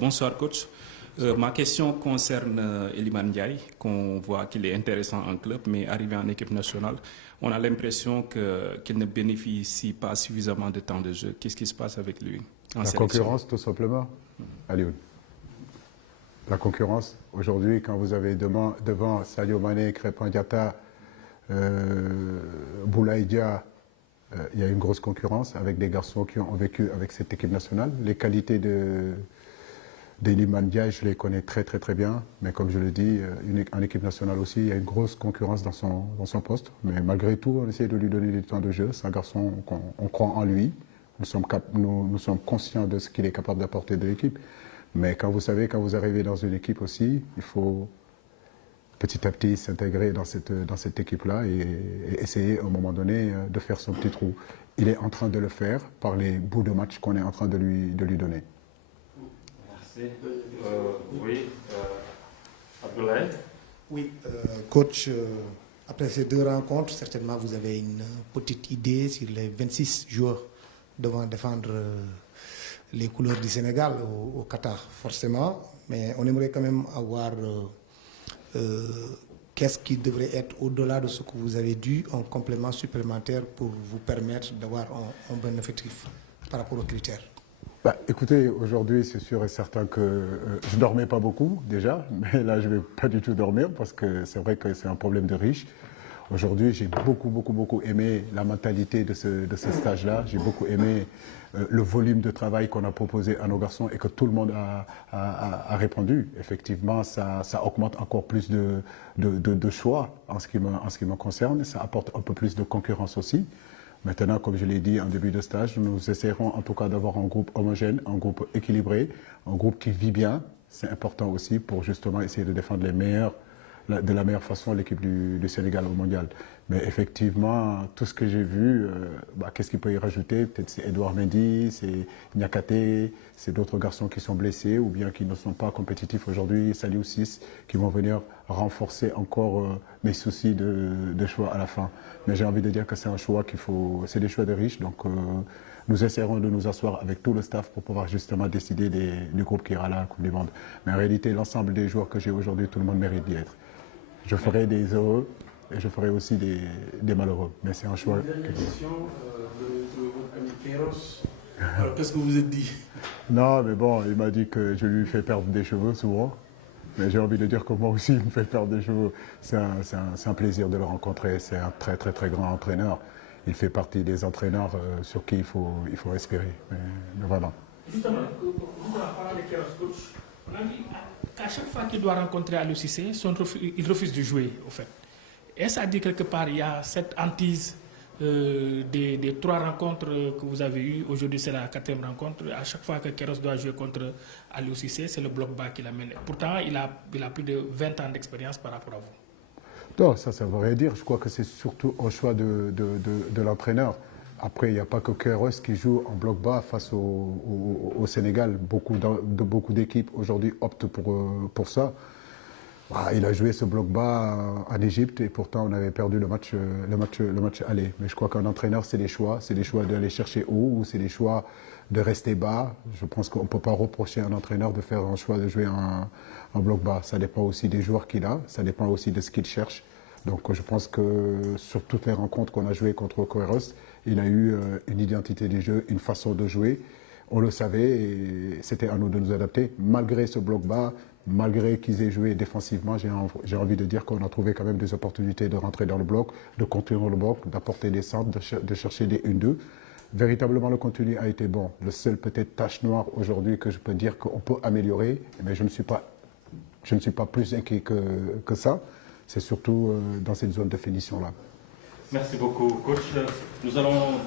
Bonsoir coach. Ma question concerne Iliman Ndiaye, qu'on voit qu'il est intéressant en club, mais arrivé en équipe nationale, on a l'impression qu'il ne bénéficie pas suffisamment de temps de jeu. Qu'est-ce qui se passe avec lui en sélection? Concurrence, tout simplement. Alioune. La concurrence. Aujourd'hui, quand vous avez devant Sadio Mané, Krépin Diatta, Boulaye Dia, il y a une grosse concurrence avec des garçons qui ont vécu avec cette équipe nationale. Les qualités d'Iliman Ndiaye, je les connais très bien, mais comme je le dis, en équipe nationale aussi, il y a une grosse concurrence dans son poste. Mais malgré tout, on essaie de lui donner du temps de jeu. C'est un garçon qu'on croit en lui. Nous sommes conscients de ce qu'il est capable d'apporter de l'équipe. Mais quand vous arrivez dans une équipe aussi, il faut petit à petit s'intégrer dans cette équipe-là et essayer à un moment donné de faire son petit trou. Il est en train de le faire par les bouts de match qu'on est en train de lui donner. Merci. Oui, Abdoulaye. Oui, coach, après ces deux rencontres, certainement vous avez une petite idée sur les 26 joueurs devant défendre les couleurs du Sénégal au Qatar, forcément. Mais on aimerait quand même avoir qu'est-ce qui devrait être au-delà de ce que vous avez dit, un complément supplémentaire pour vous permettre d'avoir un bon effectif par rapport aux critères. Écoutez, aujourd'hui, c'est sûr et certain que je ne dormais pas beaucoup déjà, mais là, je ne vais pas du tout dormir parce que c'est vrai que c'est un problème de riche. Aujourd'hui, j'ai beaucoup aimé la mentalité de ce stage-là. J'ai beaucoup aimé le volume de travail qu'on a proposé à nos garçons et que tout le monde a répondu. Effectivement, ça augmente encore plus de choix en ce qui me concerne. Ça apporte un peu plus de concurrence aussi. Maintenant, comme je l'ai dit en début de stage, nous essaierons en tout cas d'avoir un groupe homogène, un groupe équilibré, un groupe qui vit bien. C'est important aussi pour justement essayer de défendre de la meilleure façon l'équipe du Sénégal au mondial. Mais effectivement, tout ce que j'ai vu, qu'est-ce qu'il peut y rajouter? Peut-être c'est Edouard Mendy, c'est Niakate, c'est d'autres garçons qui sont blessés ou bien qui ne sont pas compétitifs aujourd'hui, Saliou 6, qui vont venir renforcer encore mes soucis de choix à la fin. Mais j'ai envie de dire que c'est un choix c'est des choix de riches, donc nous essaierons de nous asseoir avec tout le staff pour pouvoir justement décider du groupe qui ira à la Coupe du Monde. Mais en réalité, l'ensemble des joueurs que j'ai aujourd'hui, tout le monde mérite d'y être. Je ferai des heureux et je ferai aussi des malheureux. Mais c'est un choix. Une dernière question de votre ami Kéros. Alors, qu'est-ce que vous êtes dit? Non, mais bon, il m'a dit que je lui fais perdre des cheveux souvent. Mais j'ai envie de dire que moi aussi, il me fait perdre des cheveux. C'est un plaisir de le rencontrer. C'est un très grand entraîneur. Il fait partie des entraîneurs sur qui il faut respirer. Mais voilà. Justement, vous en parlant de Kéros, coach, on a dit qu'à chaque fois qu'il doit rencontrer Aliou Cissé, il refuse de jouer, au fait. Est-ce à dire quelque part, il y a cette hantise des 3 rencontres que vous avez eues, aujourd'hui c'est la 4e rencontre, à chaque fois que Kéros doit jouer contre Aliou Cissé, c'est le bloc bas qui l'amène. Pourtant, il a plus de 20 ans d'expérience par rapport à vous. Non, ça veut rien dire. Je crois que c'est surtout un choix de l'entraîneur. Après, il n'y a pas que Kéros qui joue en bloc bas face au Sénégal. Beaucoup d'équipes aujourd'hui optent pour ça. Il a joué ce bloc bas en Égypte et pourtant on avait perdu le match aller. Mais je crois qu'un entraîneur, c'est des choix. C'est des choix d'aller chercher haut ou c'est des choix de rester bas. Je pense qu'on ne peut pas reprocher à un entraîneur de faire un choix de jouer en bloc bas. Ça dépend aussi des joueurs qu'il a. Ça dépend aussi de ce qu'il cherche. Donc je pense que sur toutes les rencontres qu'on a jouées contre Kéros, il a eu une identité du jeu, une façon de jouer. On le savait et c'était à nous de nous adapter. Malgré ce bloc bas, malgré qu'ils aient joué défensivement, j'ai envie de dire qu'on a trouvé quand même des opportunités de rentrer dans le bloc, de contenir le bloc, d'apporter des centres, de chercher des 1-2. Véritablement, le contenu a été bon. Le seul peut-être tache noire aujourd'hui que je peux dire qu'on peut améliorer, mais je ne suis pas plus inquiet que ça. C'est surtout dans cette zone de finition-là. Merci beaucoup, coach. Nous allons